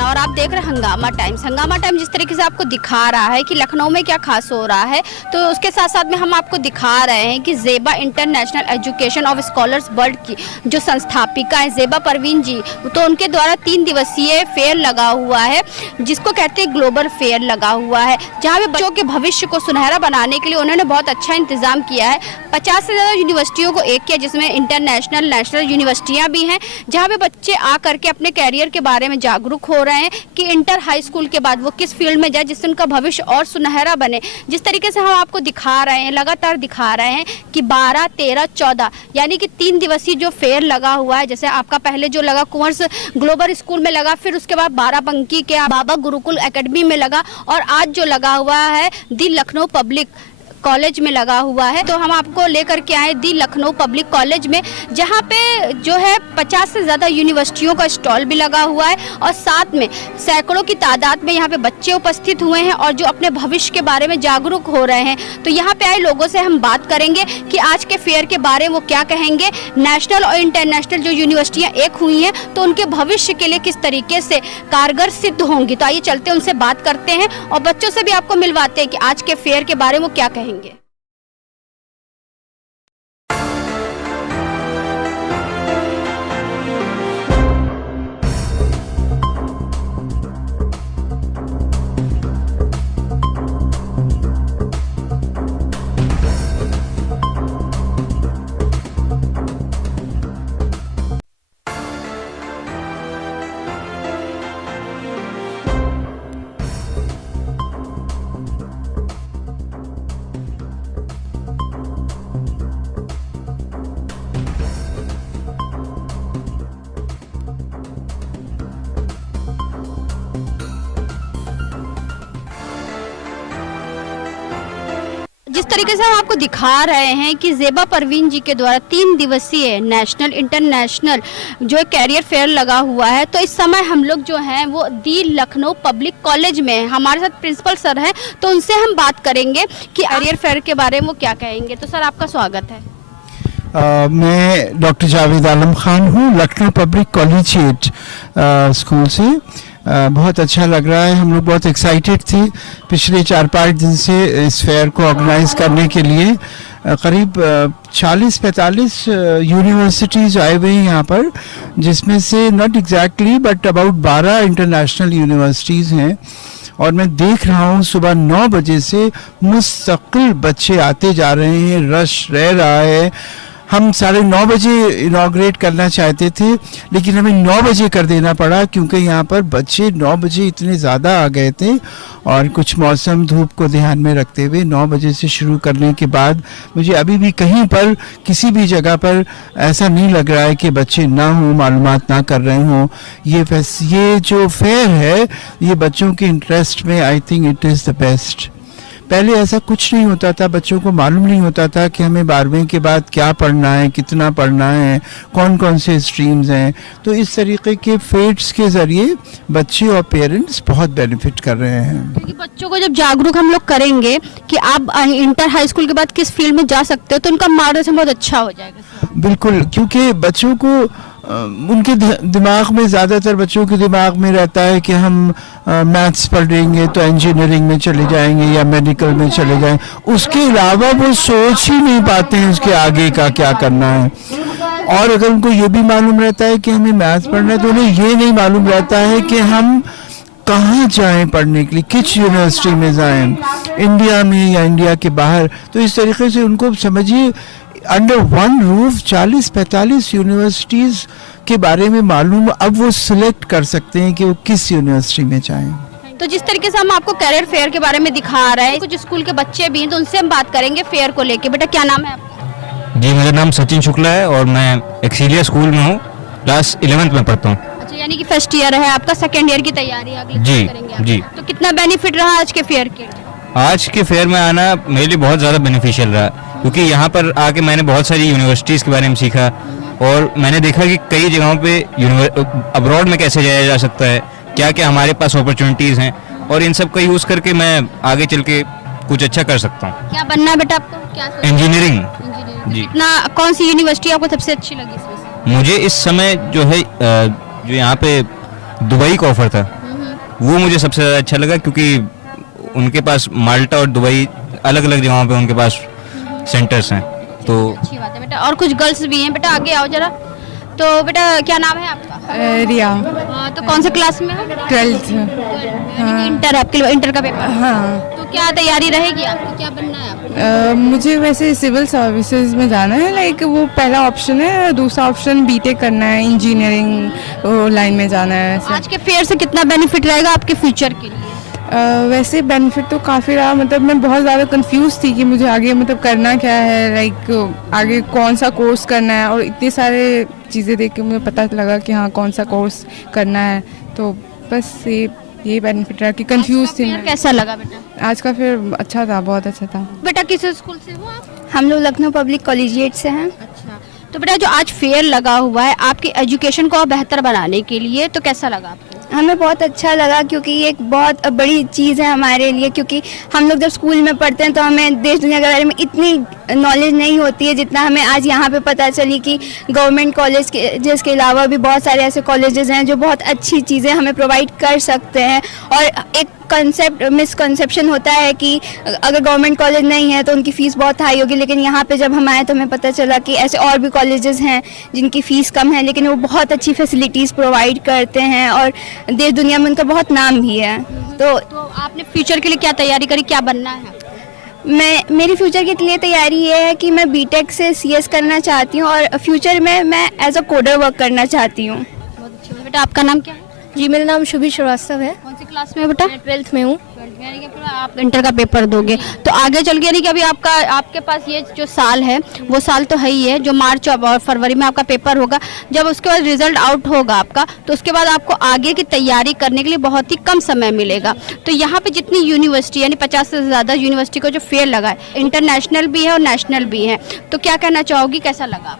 सना और आप देख रहे हैं हंगामा टाइम्स। हंगामा टाइम्स जिस तरीके से आपको दिखा रहा है कि लखनऊ में क्या खास हो रहा है, तो उसके साथ साथ में हम आपको दिखा रहे हैं कि Zeba international education of scholars world की जो संस्थापिका है ज़ेबा परवीन जी, तो उनके द्वारा 3 दिवसीय फेयर लगा हुआ है जिसको कहते हैं ग्लोबल फेयर लगा हुआ है, जहाँ पे बच्चों के भविष्य को सुनहरा बनाने के लिए उन्होंने बहुत अच्छा इंतजाम किया है। 50 से ज़्यादा यूनिवर्सिटियों को एक किया, जिसमें इंटरनेशनल नेशनल यूनिवर्सिटियाँ भी हैं, जहाँ पे बच्चे आकर के अपने कैरियर के बारे में जागरूक हो रहे हैं कि इंटर हाई स्कूल के बाद वो किस फील्ड में जाए जिससे उनका भविष्य और सुनहरा बने। जिस तरीके से हम आपको दिखा रहे हैं, लगातार दिखा रहे हैं कि 12, 13, 14 यानी कि 3 दिवसीय जो फेयर लगा हुआ है, जैसे आपका पहले जो लगा कुंवर ग्लोबल स्कूल में लगा, फिर उसके बाद बाराबंकी के बाबा गुरुकुल एकेडमी में लगा और आज जो लगा हुआ है दी लखनऊ पब्लिक कॉलेज में लगा हुआ है। तो हम आपको लेकर के आए दी लखनऊ पब्लिक कॉलेज में, जहाँ पे जो है 50 से ज़्यादा यूनिवर्सिटियों का स्टॉल भी लगा हुआ है और साथ में सैकड़ों की तादाद में यहाँ पे बच्चे उपस्थित हुए हैं और जो अपने भविष्य के बारे में जागरूक हो रहे हैं। तो यहाँ पे आए लोगों से हम बात करेंगे कि आज के फेयर के बारे में वो क्या कहेंगे, नेशनल और इंटरनेशनल जो यूनिवर्सिटियाँ एक हुई हैं तो उनके भविष्य के लिए किस तरीके से कारगर सिद्ध होंगी। तो आइए चलते हैं, उनसे बात करते हैं और बच्चों से भी आपको मिलवाते हैं कि आज के फेयर के बारे में वो क्या कहेंगे। जिस तरीके से हम आपको दिखा रहे हैं कि ज़ेबा परवीन जी के द्वारा 3 दिवसीय नेशनल इंटरनेशनल जो कैरियर फेयर लगा हुआ है, तो इस समय हम लोग जो हैं वो दी लखनऊ पब्लिक कॉलेज में हैं। हमारे साथ प्रिंसिपल सर हैं, तो उनसे हम बात करेंगे कि कैरियर फेयर के बारे में वो क्या कहेंगे। तो सर आपका स्वागत है। मैं डॉक्टर जावेद आलम खान हूँ, लखनऊ पब्लिक कॉलेजिएट स्कूल से। बहुत अच्छा लग रहा है, हम लोग बहुत एक्साइटेड थे पिछले 4-5 दिन से इस फेयर को ऑर्गेनाइज करने के लिए। करीब 40-45 यूनिवर्सिटीज़ आए हुए हैं यहाँ पर, जिसमें से not exactly but about 12 international universities हैं। और मैं देख रहा हूँ सुबह 9 बजे से मुस्तकिल बच्चे आते जा रहे हैं, रश रह रहा है। हम 9:30 बजे इनॉग्रेट करना चाहते थे, लेकिन हमें 9 बजे कर देना पड़ा क्योंकि यहाँ पर बच्चे 9 बजे इतने ज़्यादा आ गए थे और कुछ मौसम धूप को ध्यान में रखते हुए 9 बजे से शुरू करने के बाद मुझे अभी भी कहीं पर किसी भी जगह पर ऐसा नहीं लग रहा है कि बच्चे ना हों, मालूमात ना कर रहे हों। ये जो फेयर है ये बच्चों के इंटरेस्ट में I think it is the best. पहले ऐसा कुछ नहीं होता था, बच्चों को मालूम नहीं होता था कि हमें 12वीं के बाद क्या पढ़ना है, कितना पढ़ना है, कौन कौन से स्ट्रीम्स हैं। तो इस तरीके के फेयर्स के ज़रिए बच्चे और पेरेंट्स बहुत बेनिफिट कर रहे हैं। क्योंकि बच्चों को जब जागरूक हम लोग करेंगे कि आप इंटर हाई स्कूल के बाद किस फील्ड में जा सकते हो, तो उनका मार्गदर्शन बहुत अच्छा हो जाएगा। बिल्कुल, क्योंकि बच्चों को उनके दिमाग में, ज़्यादातर बच्चों के दिमाग में रहता है कि हम मैथ्स पढ़ेंगे तो इंजीनियरिंग में चले जाएंगे या मेडिकल में चले जाएंगे। उसके अलावा वो सोच ही नहीं पाते हैं उसके आगे का क्या करना है। और अगर उनको ये भी मालूम रहता है कि हमें मैथ्स पढ़ना है, तो उन्हें ये नहीं मालूम रहता है कि हम कहाँ जाएं पढ़ने के लिए, किस यूनिवर्सिटी में जाएं, इंडिया में या इंडिया के बाहर। तो इस तरीके से उनको समझिए अंडर वन रूफ 40-45 यूनिवर्सिटीज़ के बारे में मालूम, अब वो सिलेक्ट कर सकते हैं कि वो किस यूनिवर्सिटी में जाएं। तो जिस तरीके से हम आपको कैरियर फेयर के बारे में दिखा रहे हैं, कुछ स्कूल के बच्चे भी हैं, तो उनसे हम बात करेंगे फेयर को लेके। बेटा क्या नाम है आपका? जी, मेरा नाम सचिन शुक्ला है और मैं एक्सीलिया स्कूल में हूँ, क्लास 11th में पढ़ता हूँ। अच्छा, यानी कि फर्स्ट ईयर है आपका, सेकेंड ईयर की तैयारी अगले जी करेंगे आप। जी। तो कितना बेनिफिट रहा आज के फेयर के? आज के फेयर में आना मेरे लिए बहुत ज़्यादा बेनिफिशियल रहा, क्योंकि यहाँ पर आके मैंने बहुत सारी यूनिवर्सिटीज़ के बारे में सीखा और मैंने देखा कि कई जगहों पे अब्रॉड में कैसे जाया जा सकता है, क्या क्या हमारे पास अपॉर्चुनिटीज़ हैं, और इन सब का यूज़ करके मैं आगे चल के कुछ अच्छा कर सकता हूँ। क्या बनना है बेटा आपको? क्या इंजीनियरिंग जी। ना कौन सी यूनिवर्सिटी आपको सबसे अच्छी लगी इसमें से? मुझे इस समय जो है जो यहाँ पे दुबई का ऑफर था वो मुझे सबसे ज़्यादा अच्छा लगा, क्योंकि उनके पास माल्टा और दुबई अलग अलग जगहों पे उनके पास सेंटर्स हैं। तो अच्छी बात है बेटा। और कुछ गर्ल्स भी हैं, बेटा आगे आओ जरा। तो बेटा क्या नाम है आपका? रिया। तो कौन से क्लास में हो? 12th। इंटर है आपके, इंटर का पेपर। हाँ। तो क्या तैयारी रहेगी आपकी, क्या बनना है आपको? मुझे वैसे सिविल सर्विसेज में जाना है, लाइक वो पहला ऑप्शन है। दूसरा ऑप्शन बीटेक करना है, इंजीनियरिंग लाइन में जाना है ऐसे। आज के फेयर से कितना बेनिफिट रहेगा आपके फ्यूचर के लिए? वैसे बेनिफिट तो काफ़ी रहा, मतलब मैं बहुत ज़्यादा कंफ्यूज थी कि मुझे आगे मतलब करना क्या है, लाइक आगे कौन सा कोर्स करना है, और इतनी सारे चीज़ें देख के मुझे पता लगा कि हाँ कौन सा कोर्स करना है। तो बस ये बेनिफिट रहा कि कंफ्यूज थी मैं। कैसा लगा बेटा? आज का फिर अच्छा था, बहुत अच्छा था। बेटा किस स्कूल से हो आप? हम लोग लखनऊ पब्लिक कॉलेजिएट से हैं। अच्छा, तो बेटा जो आज फेयर लगा हुआ है आपकी एजुकेशन को और बेहतर बनाने के लिए, तो कैसा लगा आपको? हमें बहुत अच्छा लगा क्योंकि ये एक बहुत बड़ी चीज़ है हमारे लिए, क्योंकि हम लोग जब स्कूल में पढ़ते हैं तो हमें देश दुनिया के बारे में इतनी नॉलेज नहीं होती है जितना हमें आज यहाँ पे पता चली कि गवर्नमेंट कॉलेज के जिसके अलावा भी बहुत सारे ऐसे कॉलेजेस हैं जो बहुत अच्छी चीज़ें हमें प्रोवाइड कर सकते हैं। और एक मिसकंसेप्शन होता है कि अगर गवर्नमेंट कॉलेज नहीं है तो उनकी फ़ीस बहुत हाई होगी, लेकिन यहाँ पे जब हम आए तो हमें पता चला कि ऐसे और भी कॉलेजेस हैं जिनकी फ़ीस कम है लेकिन वो बहुत अच्छी फैसिलिटीज़ प्रोवाइड करते हैं और देश दुनिया में उनका बहुत नाम भी है। तो आपने फ्यूचर के लिए क्या तैयारी करी, क्या बनना है? मेरी फ्यूचर के लिए तैयारी ये है कि मैं बीटेक से सीएस करना चाहती हूँ और फ्यूचर में मैं एज अ कोडर वर्क करना चाहती हूँ। बहुत अच्छी बात। बेटा आपका नाम क्या है? जी, मेरा नाम शुभी श्रीवास्तव है। कौन सी क्लास में हो बेटा? 12th में हूँ। यानी कि फिर आप इंटर का पेपर दोगे तो आगे चल के, यानी कि अभी आपके पास ये जो साल है वो साल तो है ही है, जो मार्च और फरवरी में आपका पेपर होगा, जब उसके बाद रिजल्ट आउट होगा आपका तो उसके बाद आपको आगे की तैयारी करने के लिए बहुत ही कम समय मिलेगा। तो यहाँ पे जितनी यूनिवर्सिटी यानी 50 से ज़्यादा यूनिवर्सिटी को जो फेयर लगा है, इंटरनेशनल भी है और नेशनल भी है, तो क्या कहना चाहोगी, कैसा लगा?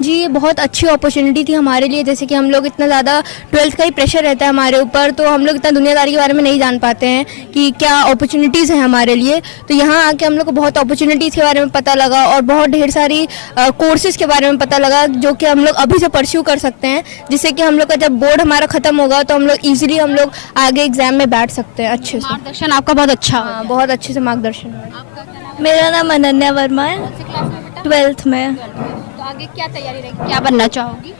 जी, ये बहुत अच्छी अपॉर्चुनिटी थी हमारे लिए। जैसे कि हम लोग इतना ज़्यादा 12th का ही प्रेशर रहता है हमारे ऊपर, तो हम लोग इतना दुनियादारी के बारे में नहीं जान पाते हैं कि क्या अपॉर्चुनिटीज़ हैं हमारे लिए। तो यहाँ आके हम लोग को बहुत अपॉर्चुनिटीज़ के बारे में पता लगा और बहुत ढेर सारी कोर्सेज़ के बारे में पता लगा जो कि हम लोग अभी से परस्यू कर सकते हैं, जिससे कि हम लोग का जब बोर्ड हमारा ख़त्म होगा तो हम लोग ईजिली हम लोग आगे एग्ज़ाम में बैठ सकते हैं अच्छे से। मार्गदर्शन आपका बहुत अच्छा हो हाँ, बहुत अच्छे से मार्गदर्शन। मेरा नाम अनन्या वर्मा है, 12th में। तो आगे क्या तैयारी रहेगी, क्या बनना चाहोगी?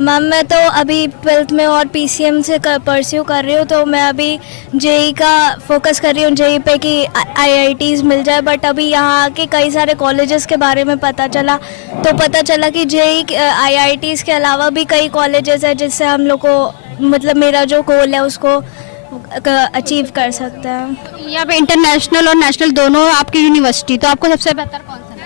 मैम मैं तो अभी 12th में और पीसीएम से परस्यू कर रही हूँ, तो मैं अभी जेई का फोकस कर रही हूँ, जेई पे कि आईआईटीज़ मिल जाए। बट अभी यहाँ आके कई सारे कॉलेजेस के बारे में पता चला, तो पता चला कि जेई आईआईटीज़ के अलावा भी कई कॉलेजेस हैं जिससे हम लोग को मतलब मेरा जो गोल है उसको अचीव कर सकते हैं। यहाँ पे इंटरनेशनल और नेशनल दोनों आपकी यूनिवर्सिटी, तो आपको सबसे बेहतर कौन सा लगा?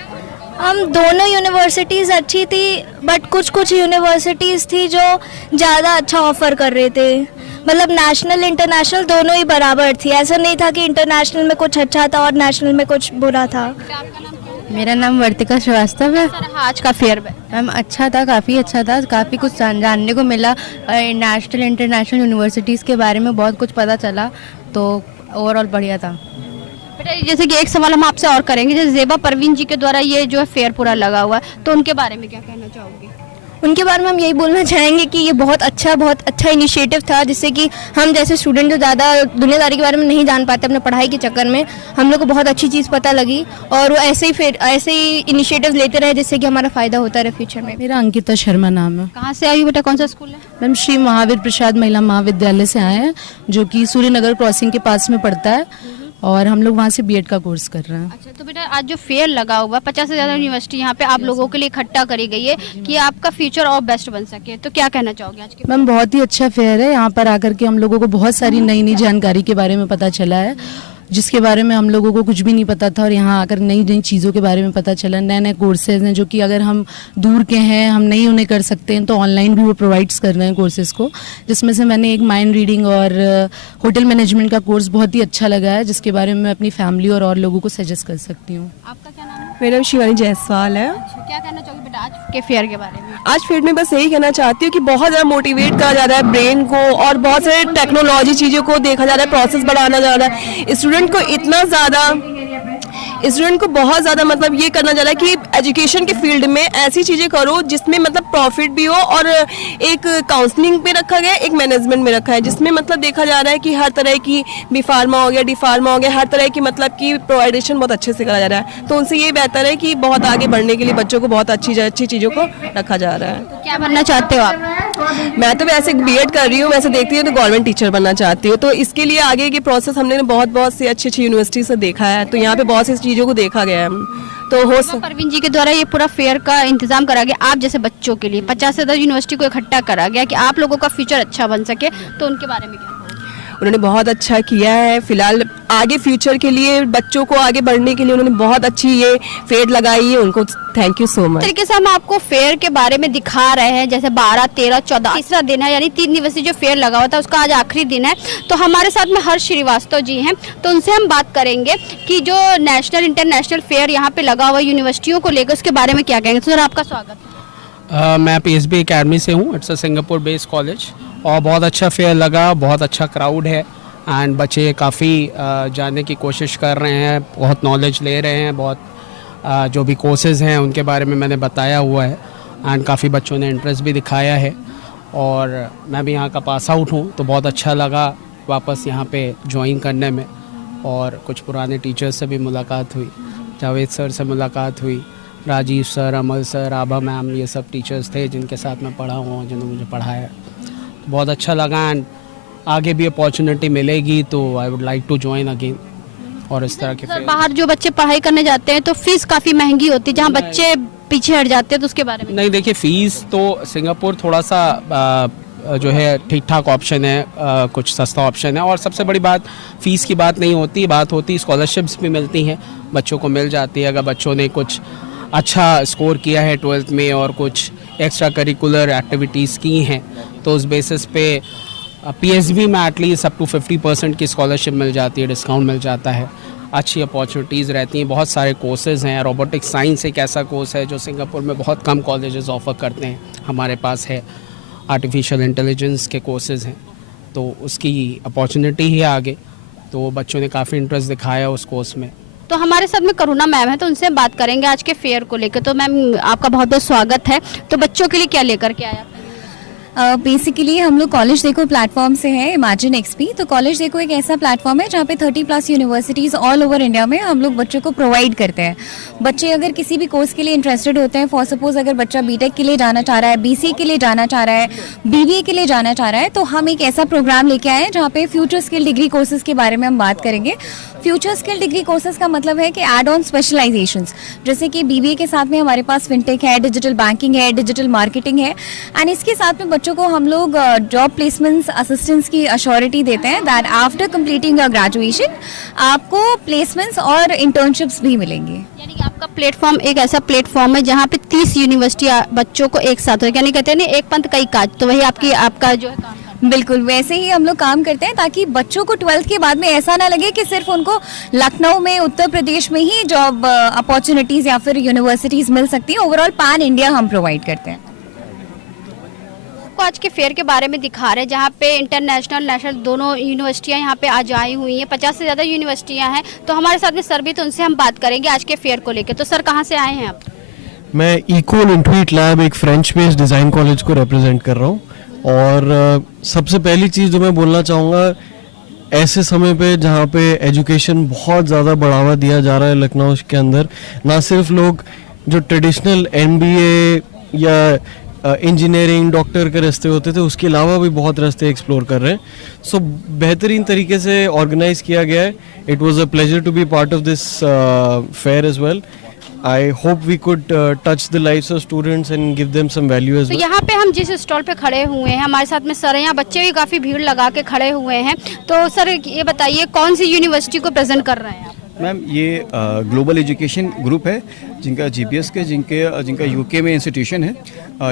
हम दोनों यूनिवर्सिटीज़ अच्छी थी, बट कुछ यूनिवर्सिटीज़ थी जो ज़्यादा अच्छा ऑफर कर रहे थे। मतलब नेशनल इंटरनेशनल दोनों ही बराबर थी, ऐसा नहीं था कि इंटरनेशनल में कुछ अच्छा था और नेशनल में कुछ बुरा था। मेरा नाम वर्तिका श्रीवास्तव है। आज का फेयर मैम अच्छा था, काफ़ी अच्छा था, काफ़ी कुछ जानने को मिला। नेशनल इंटरनेशनल यूनिवर्सिटीज़ के बारे में बहुत कुछ पता चला, तो ओवरऑल बढ़िया था। बेटा जैसे कि एक सवाल हम आपसे और करेंगे, जैसे ज़ेबा परवीन जी के द्वारा ये जो है फेयर पूरा लगा हुआ है, तो उनके बारे में क्या कहना चाहोगे? उनके बारे में हम यही बोलना चाहेंगे कि ये बहुत अच्छा इनिशिएटिव था, जिससे कि हम जैसे स्टूडेंट जो ज़्यादा दुनियादारी के बारे में नहीं जान पाते अपने पढ़ाई के चक्कर में, हम लोग को बहुत अच्छी चीज़ पता लगी और वो ऐसे ही इनिशिएटिव लेते रहे जिससे कि हमारा फ़ायदा होता रहे फ्यूचर में। मेरा अंकिता शर्मा नाम है। कहाँ से आई हो बेटा, कौन सा स्कूल है? मैम श्री महावीर प्रसाद महिला महाविद्यालय से आए हैं, जो कि सूर्यनगर क्रॉसिंग के पास में पड़ता है, और हम लोग वहाँ से बीएड का कोर्स कर रहे हैं। अच्छा, तो बेटा आज जो फेयर लगा हुआ 50 से ज़्यादा यूनिवर्सिटी यहाँ पे आप लोगों के लिए इकट्ठा करी गई है कि आपका फ्यूचर और बेस्ट बन सके, तो क्या कहना चाहोगे आज के? मैम बहुत ही अच्छा फेयर है, यहाँ पर आकर के हम लोगों को बहुत सारी नई जानकारी के बारे में पता चला है, जिसके बारे में हम लोगों को कुछ भी नहीं पता था, और यहाँ आकर नई चीज़ों के बारे में पता चला। नए कोर्सेज हैं जो कि अगर हम दूर के हैं, हम नहीं उन्हें कर सकते हैं, तो ऑनलाइन भी वो प्रोवाइड्स कर रहे हैं कोर्सेज़ को, जिसमें से मैंने एक माइंड रीडिंग और होटल मैनेजमेंट का कोर्स बहुत ही अच्छा लगा है, जिसके बारे में मैं अपनी फैमिली और लोगों को सजेस्ट कर सकती हूँ। आपका क्या नाम है? मेरा नाम शिवानी जायसवाल है। अच्छा, क्या कहना चाहोगे बेटा आज के फेयर के बारे में? आज फेयर में बस यही कहना चाहती हूँ कि बहुत ज़्यादा मोटिवेट करा जा रहा है ब्रेन को, और बहुत सारे टेक्नोलॉजी चीज़ों को देखा जा रहा है, प्रोसेस बढ़ाना जा रहा है। स्टूडेंट को इतना ज़्यादा स्टूडेंट को बहुत ज़्यादा मतलब ये करना चाह रहा है कि एजुकेशन के फील्ड में ऐसी चीज़ें करो जिसमें मतलब प्रॉफिट भी हो, और एक काउंसलिंग पे रखा गया है, एक मैनेजमेंट में रखा है, जिसमें मतलब देखा जा रहा है कि हर तरह की बी फार्मा हो गया, डी फार्मा हो गया, हर तरह की मतलब कि प्रोवाइडेशन बहुत अच्छे से करा जा रहा है। तो उनसे ये बेहतर है कि बहुत आगे बढ़ने के लिए बच्चों को बहुत अच्छी चीज़ों को रखा जा रहा है। तो क्या बनना चाहते हो आप? मैं तो वैसे बीएड कर रही हूँ, वैसे देखती हूँ तो गवर्नमेंट टीचर बनना चाहती हूँ। तो इसके लिए आगे की प्रोसेस हमने बहुत सी अच्छी यूनिवर्सिटी से देखा है, तो यहाँ पे बहुत सी चीज़ों को देखा गया है। तो परवीन जी के द्वारा ये पूरा फेयर का इंतजाम करा गया आप जैसे बच्चों के लिए, 50 से 10 यूनिवर्सिटी को इकट्ठा करा गया कि आप लोगों का फ्यूचर अच्छा बन सके, तो उनके बारे में क्या? उन्होंने बहुत अच्छा किया है। फिलहाल आगे फ्यूचर के लिए बच्चों को आगे बढ़ने के लिए उन्होंने बहुत अच्छी ये फेयर लगाई है, उनको थैंक यू सो मच। तरीके से हम आपको फेयर के बारे में दिखा रहे हैं, जैसे 12, 13, 14 तीसरा दिन है, यानी 3 दिवसीय जो फेयर लगा हुआ था उसका आज आखिरी दिन है। तो हमारे साथ में हर्ष श्रीवास्तव जी हैं, तो उनसे हम बात करेंगे कि जो नेशनल इंटरनेशनल फेयर यहाँ पे लगा हुआ यूनिवर्सिटियों को लेकर उसके बारे में क्या कहेंगे। तो सर आपका स्वागत। मैं PSB एकेडमी से हूँ, it's a Singapore based college, और बहुत अच्छा फेयर लगा, बहुत अच्छा क्राउड है एंड बच्चे काफ़ी जानने की कोशिश कर रहे हैं, बहुत नॉलेज ले रहे हैं, बहुत जो भी कोर्सेज़ हैं उनके बारे में मैंने बताया हुआ है एंड काफ़ी बच्चों ने इंटरेस्ट भी दिखाया है। और मैं भी यहाँ का पास आउट हूँ, तो बहुत अच्छा लगा वापस यहाँ पे ज्वाइन करने में, और कुछ पुराने टीचर्स से भी मुलाकात हुई, जावेद सर से मुलाकात हुई, राजीव सर, अमल सर, आभा मैम, ये सब टीचर्स थे जिनके साथ मैं पढ़ा हुआ हूँ, जिन्होंने मुझे पढ़ाया। बहुत अच्छा लगा एंड आगे भी अपॉर्चुनिटी मिलेगी तो I would like to join again. और इस तरह के सर बाहर जो बच्चे पढ़ाई करने जाते हैं तो फीस काफ़ी महंगी होती है, जहाँ बच्चे पीछे हट जाते हैं, तो उसके बारे में? नहीं, देखिए फ़ीस तो सिंगापुर थोड़ा सा जो है ठीक ठाक ऑप्शन है, कुछ सस्ता ऑप्शन है, और सबसे बड़ी बात फ़ीस की बात नहीं होती, बात होती स्कॉलरशिप्स भी मिलती हैं, बच्चों को मिल जाती है। अगर बच्चों ने कुछ अच्छा स्कोर किया है 12th में और कुछ एक्स्ट्रा करिकुलर एक्टिविटीज़ की हैं, तो उस बेसिस पे PSB में एटलीस्ट अप टू 50% की स्कॉलरशिप मिल जाती है, डिस्काउंट मिल जाता है, अच्छी अपॉर्चुनिटीज़ रहती हैं। बहुत सारे कोर्सेज़ हैं, रोबोटिक साइंस एक ऐसा कोर्स है जो सिंगापुर में बहुत कम कॉलेजेस ऑफ़र करते हैं, हमारे पास है। आर्टिफिशियल इंटेलिजेंस के कोर्सेज़ हैं, तो उसकी अपॉर्चुनिटी ही आगे, तो बच्चों ने काफ़ी इंटरेस्ट दिखाया उस कोर्स में। तो हमारे साथ में करुणा मैम है, तो उनसे बात करेंगे आज के फेयर को लेकर। तो मैम आपका बहुत बहुत स्वागत है। तो बच्चों के लिए क्या लेकर के आया? बेसिकली हम लोग कॉलेज देखो प्लेटफॉर्म से हैं, इमेजिन एक्सपी। तो कॉलेज देखो एक ऐसा प्लेटफॉर्म है जहाँ पे 30+ यूनिवर्सिटीज़ ऑल ओवर इंडिया में हम लोग बच्चों को प्रोवाइड करते हैं। बच्चे अगर किसी भी कोर्स के लिए इंटरेस्टेड होते हैं, फॉर सपोज अगर बच्चा बीटेक के लिए जाना चाह रहा है, BCA के लिए जाना चाह रहा है, BBA के लिए जाना चाह रहा है, तो हम एक ऐसा प्रोग्राम लेके आए हैं जहाँ पे फ्यूचर स्किल डिग्री कोर्सेज के बारे में हम बात करेंगे। फ्यूचर स्किल डिग्री कोर्सेज का मतलब है कि एड ऑन स्पेशलाइजेशंस, जैसे कि BBA के साथ में हमारे पास फिनटेक है, डिजिटल बैंकिंग है, डिजिटल मार्केटिंग है, एंड इसके साथ में बच्चों को हम लोग जॉब प्लेसमेंट्स असिस्टेंस की अश्योरिटी देते हैं that after completing your graduation आपको प्लेसमेंट्स और इंटर्नशिप्स भी मिलेंगे। यानी कि आपका प्लेटफॉर्म एक ऐसा प्लेटफॉर्म है जहाँ पे 30 यूनिवर्सिटी बच्चों को एक साथ हो, यानी कहते हैं ना एक पंथ कई काज, तो वही आपका जो है काम। बिल्कुल वैसे ही हम लोग काम करते हैं ताकि बच्चों को 12th के बाद में ऐसा ना लगे कि सिर्फ उनको लखनऊ में, उत्तर प्रदेश में ही जॉब अपॉर्चुनिटीज़ या फिर यूनिवर्सिटीज़ मिल सकती हैं। ओवरऑल पैन इंडिया हम प्रोवाइड करते हैं। आज के फेयर के बारे में दिखा रहे हैं जहाँ पे इंटरनेशनल नेशनल दोनों यूनिवर्सिटियाँ यहाँ पे आज आई हुई हैं, 50 से ज़्यादा यूनिवर्सिटियाँ हैं। तो हमारे साथ में सर भी, तो उनसे हम बात करेंगे आज के फेयर को लेकर। तो सर कहाँ से आए हैं आप? मैं इकोल इंट्यूट लैब, एक फ्रेंच बेस्ड डिज़ाइन कॉलेज को रिप्रेजेंट कर रहा हूँ। और सबसे पहली चीज़ जो मैं बोलना चाहूँगा, ऐसे समय पे जहाँ पे एजुकेशन बहुत ज़्यादा बढ़ावा दिया जा रहा है लखनऊ के अंदर, ना सिर्फ लोग जो ट्रेडिशनल MBA या इंजीनियरिंग डॉक्टर के रास्ते होते थे, उसके अलावा भी बहुत रास्ते एक्सप्लोर कर रहे हैं। सो बेहतरीन तरीके से ऑर्गेनाइज किया गया है। It was a pleasure to be part of this fair as well. I hope we could touch the lives of students and give them some value as well. तो यहाँ पे हम जिस स्टॉल पे खड़े हुए हैं, हमारे साथ में सर हैं, यहाँ बच्चे भी काफ़ी भीड़ लगा के खड़े हुए हैं। तो सर ये बताइए कौन सी यूनिवर्सिटी को प्रेजेंट कर रहे हैं आप? मैम ये ग्लोबल एजुकेशन ग्रुप है जिनका GPS के जिनका UK में इंस्टीट्यूशन है।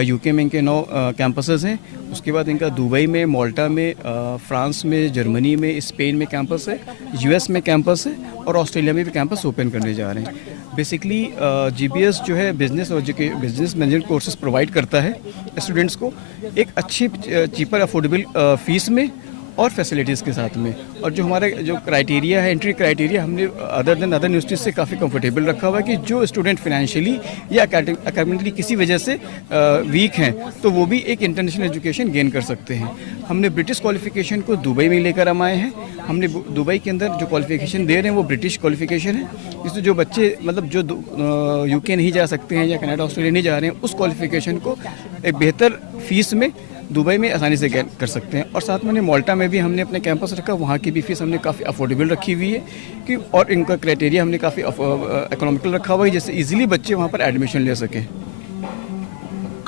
UK में इनके 9 कैंपसेस हैं। उसके बाद इनका दुबई में, माल्टा में, फ्रांस में, जर्मनी में, स्पेन में कैंपस है, US में कैंपस है, और ऑस्ट्रेलिया में भी कैंपस ओपन करने जा रहे हैं। बेसिकली GPS जो है बिजनेस मैनेजमेंट कोर्सेज प्रोवाइड करता है स्टूडेंट्स को एक अच्छी चीपर अफोर्डेबल फीस में, और फैसिलिटीज़ के साथ में। और जो हमारे जो क्राइटेरिया है, एंट्री क्राइटेरिया, हमने अदर देन अदर यूनिवर्सिटीज़ से काफ़ी कंफर्टेबल रखा हुआ है कि जो स्टूडेंट फाइनेंशियली या अकेडमिकली किसी वजह से वीक हैं तो वो भी एक इंटरनेशनल एजुकेशन गेन कर सकते हैं। हमने ब्रिटिश क्वालिफिकेशन को दुबई में लेकर हम आए हैं। हमने दुबई के अंदर जो क्वालिफिकेशन दे रहे हैं वो ब्रिटिश क्वालिफिकेशन है, जिससे जो बच्चे मतलब जो यूके नहीं जा सकते हैं या कनाडा ऑस्ट्रेलिया नहीं जा रहे हैं, उस क्वालिफिकेशन को एक बेहतर फीस में दुबई में आसानी से गेन कर सकते हैं। और साथ में माल्टा में भी हमने अपने कैंपस रखा, वहाँ की भी फीस हमने काफ़ी अफोर्डेबल रखी हुई है कि और इनका क्राइटेरिया हमने काफ़ी इकोनॉमिकल रखा हुआ है, जिससे इजीली बच्चे वहाँ पर एडमिशन ले सकें।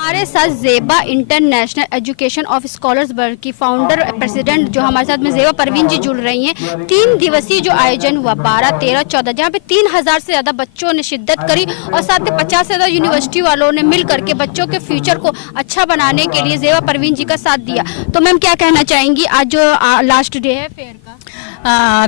हमारे साथ जेबा international education of scholars bird की फाउंडर प्रेसिडेंट जो हमारे साथ में जेबा परवीन जी जुड़ रही हैं। 3 दिवसीय जो आयोजन हुआ 12, 13, 14, जहाँ पे 3000 से ज़्यादा बच्चों ने शिद्दत करी और साथ में 50 से ज़्यादा यूनिवर्सिटी वालों ने मिल करके बच्चों के फ्यूचर को अच्छा बनाने के लिए जेबा परवीन जी का साथ दिया। तो मैम क्या कहना चाहेंगी, आज जो लास्ट डे है फेयर का?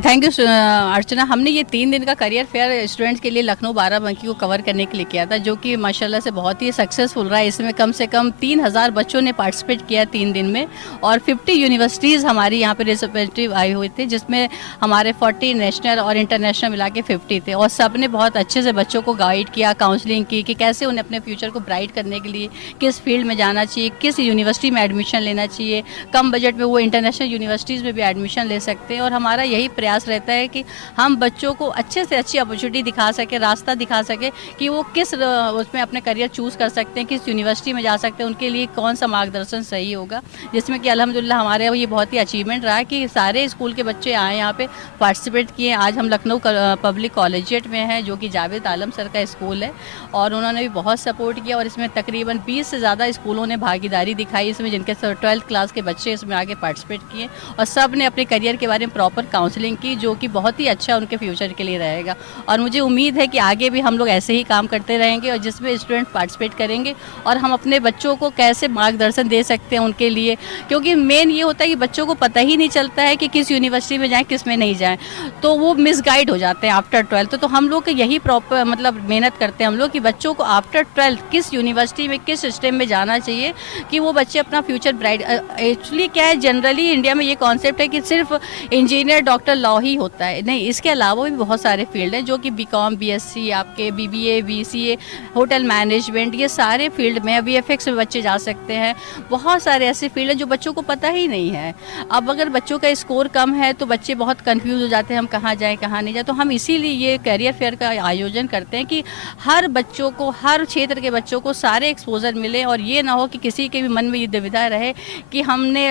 थैंक यू अर्चना। हमने ये 3 दिन का करियर फेयर स्टूडेंट्स के लिए लखनऊ बाराबंकी को कवर करने के लिए किया था, जो कि माशाल्लाह से बहुत ही सक्सेसफुल रहा है। इसमें कम से कम 3000 बच्चों ने पार्टिसिपेट किया 3 दिन में और 50 यूनिवर्सिटीज़ हमारी यहाँ पे रिप्रेजेंटेटिव आए हुए थे, जिसमें हमारे 40 नेशनल और इंटरनेशनल मिला के 50 थे। और सब ने बहुत अच्छे से बच्चों को गाइड किया, काउंसलिंग की कि कैसे उन्हें अपने फ्यूचर को ब्राइट करने के लिए किस फील्ड में जाना चाहिए, किस यूनिवर्सिटी में एडमिशन लेना चाहिए। कम बजट में वो इंटरनेशनल यूनिवर्सिटीज़ में भी एडमिशन ले सकते हैं। और हमारा यही प्रयास रहता है कि हम बच्चों को अच्छे से अच्छी अपॉर्चुनिटी दिखा सके, रास्ता दिखा सके कि वो किस उसमें अपने करियर चूज़ कर सकते हैं, किस यूनिवर्सिटी में जा सकते हैं, उनके लिए कौन सा मार्गदर्शन सही होगा। जिसमें कि अल्हम्दुलिल्लाह हमारे ये बहुत ही अचीवमेंट रहा कि सारे स्कूल के बच्चे आए यहाँ पे पार्टिसिपेट किए। आज हम लखनऊ पब्लिक कॉलेजिएट में हैं, जो कि जावेद आलम सर का स्कूल है, और उन्होंने भी बहुत सपोर्ट किया। और इसमें तकरीबन 20 से ज़्यादा स्कूलों ने भागीदारी दिखाई इसमें, जिनके 12th क्लास के बच्चे इसमें आगे पार्टिसिपेट किए और सब ने अपने करियर के बारे में प्रॉपर काउंसलिंग की, जो कि बहुत ही अच्छा उनके फ्यूचर के लिए रहेगा। और मुझे उम्मीद है कि आगे भी हम लोग ऐसे ही काम करते रहेंगे और जिसमें स्टूडेंट पार्टिसिपेट करेंगे और हम अपने बच्चों को कैसे मार्गदर्शन दे सकते हैं उनके लिए, क्योंकि मेन ये होता है कि बच्चों को पता ही नहीं चलता है कि किस यूनिवर्सिटी में जाएं, किस में नहीं जाएं, तो वो मिसगाइड हो जाते हैं आफ्टर 12th। तो हम लोग यही प्रॉपर मतलब मेहनत करते हैं हम लोग कि बच्चों को आफ्टर 12th किस यूनिवर्सिटी में, किस स्ट्रीम में जाना चाहिए कि वो बच्चे अपना फ्यूचर ब्राइट। एक्चुअली क्या है, जनरली इंडिया में ये कॉन्सेप्ट है कि सिर्फ इंजीनियर, डॉक्टर, लॉ ही होता है। नहीं, इसके अलावा भी बहुत सारे फील्ड हैं, जो कि BCom, BSc, आपके BBA, BCA, होटल मैनेजमेंट, ये सारे फील्ड में, VFX में बच्चे जा सकते हैं। बहुत सारे ऐसे फील्ड हैं जो बच्चों को पता ही नहीं है। अब अगर बच्चों का स्कोर कम है तो बच्चे बहुत कंफ्यूज हो जाते हैं, हम कहाँ जाएं कहाँ नहीं जाएं। तो हम इसीलिए ये करियर फेयर का आयोजन करते हैं कि हर बच्चों को, हर क्षेत्र के बच्चों को सारे एक्सपोजर मिले और ये ना हो कि किसी के भी मन में ये दुविधा रहे कि हमने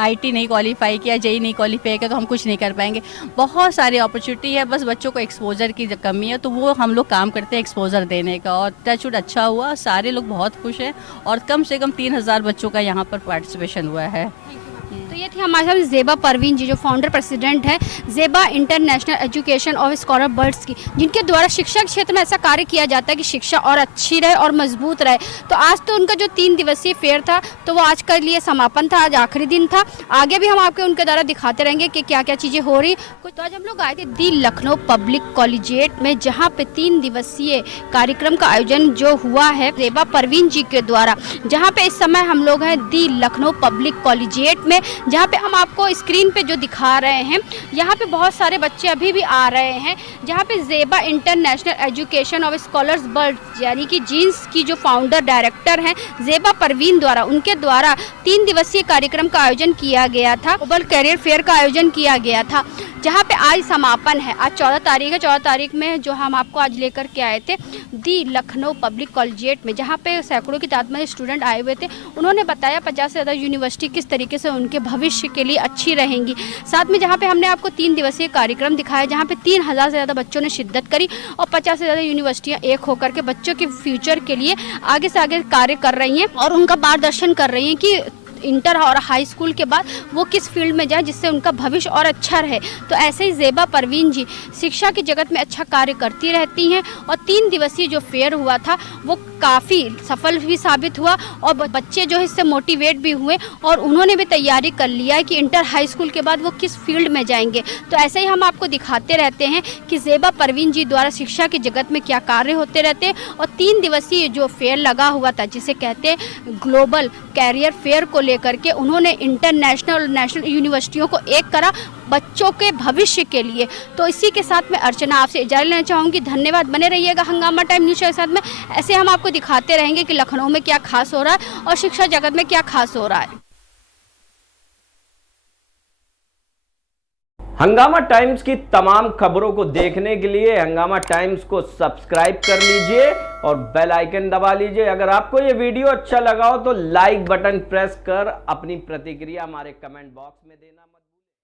IT नहीं क्वालिफाई किया, JEE नहीं क्वालिफाई किया तो हम कुछ नहीं कर पाएंगे। बहुत सारी अपॉर्चुनिटी है, बस बच्चों को एक्सपोजर की कमी है, तो वो हम लोग काम करते हैं एक्सपोजर देने का। और टचवुड अच्छा हुआ, सारे लोग बहुत खुश हैं और कम से कम 3000 बच्चों का यहाँ पर पार्टिसिपेशन हुआ है। तो ये थी हमारे साथ जेबा परवीन जी, जो फाउंडर प्रेसिडेंट है जेबा international education of scholar birds की, जिनके द्वारा शिक्षा क्षेत्र में ऐसा कार्य किया जाता है कि शिक्षा और अच्छी रहे और मजबूत रहे। तो आज तो उनका जो 3 दिवसीय फेयर था तो वो आज के लिए समापन था, आज आखिरी दिन था। आगे भी हम आपके उनके द्वारा दिखाते रहेंगे कि क्या क्या चीज़ें हो रही। तो आज हम लोग आए थे दी लखनऊ पब्लिक कॉलेजिएट में, जहाँ पे 3 दिवसीय कार्यक्रम का आयोजन जो हुआ है जेबा परवीन जी के द्वारा, जहाँ पे इस समय हम लोग हैं दी लखनऊ पब्लिक कॉलेजिएट में, जहाँ पे हम आपको स्क्रीन पे जो दिखा रहे हैं, यहाँ पे बहुत सारे बच्चे अभी भी आ रहे हैं, जहाँ पे जेबा international education of scholars bird यानी कि जीन्स की जो फाउंडर डायरेक्टर हैं जेबा परवीन द्वारा, उनके द्वारा 3 दिवसीय कार्यक्रम का आयोजन किया गया था। ग्लोबल करियर फेयर का आयोजन किया गया था, जहाँ पे आज समापन है। आज 14 तारीख है। 14 तारीख में जो हम आपको आज लेकर के आए थे दी लखनऊ पब्लिक कॉलेजिएट में, जहाँ पे सैकड़ों की तादाद में स्टूडेंट आए हुए थे। उन्होंने बताया 50 से ज़्यादा यूनिवर्सिटी किस तरीके से उनके भविष्य के लिए अच्छी रहेंगी। साथ में जहाँ पे हमने आपको 3 दिवसीय कार्यक्रम दिखाया, जहाँ पे 3000 से ज़्यादा बच्चों ने शिद्दत करी और 50 से ज़्यादा यूनिवर्सिटियाँ एक होकर के बच्चों के फ्यूचर के लिए आगे से आगे कार्य कर रही हैं और उनका मार्गदर्शन कर रही हैं कि इंटर और हाई स्कूल के बाद वो किस फील्ड में जाए जिससे उनका भविष्य और अच्छा रहे। तो ऐसे ही जेबा परवीन जी शिक्षा के जगत में अच्छा कार्य करती रहती हैं और 3 दिवसीय जो फेयर हुआ था वो काफ़ी सफल भी साबित हुआ और बच्चे जो है इससे मोटिवेट भी हुए और उन्होंने भी तैयारी कर लिया है कि इंटर हाई स्कूल के बाद वो किस फील्ड में जाएंगे। तो ऐसे ही हम आपको दिखाते रहते हैं कि जेबा परवीन जी द्वारा शिक्षा के जगत में क्या कार्य होते रहते हैं। और 3 दिवसीय जो फेयर लगा हुआ था, जिसे कहते हैं ग्लोबल कैरियर फेयर को लेकर के उन्होंने इंटरनेशनल और नेशनल यूनिवर्सिटियों को एक करा बच्चों के भविष्य के लिए। तो इसी के साथ मैं अर्चना आपसे इजाज़त लेना चाहूँगी। धन्यवाद, बने रहिएगा हंगामा टाइम न्यूज़ के साथ में। ऐसे हम आपको दिखाते रहेंगे कि लखनऊ में क्या खास हो रहा है और शिक्षा जगत में क्या खास हो रहा है। हंगामा टाइम्स की तमाम खबरों को देखने के लिए हंगामा टाइम्स को सब्सक्राइब कर लीजिए और बेल आइकन दबा लीजिए। अगर आपको ये वीडियो अच्छा लगा हो तो लाइक बटन प्रेस कर अपनी प्रतिक्रिया हमारे कमेंट बॉक्स में देना मत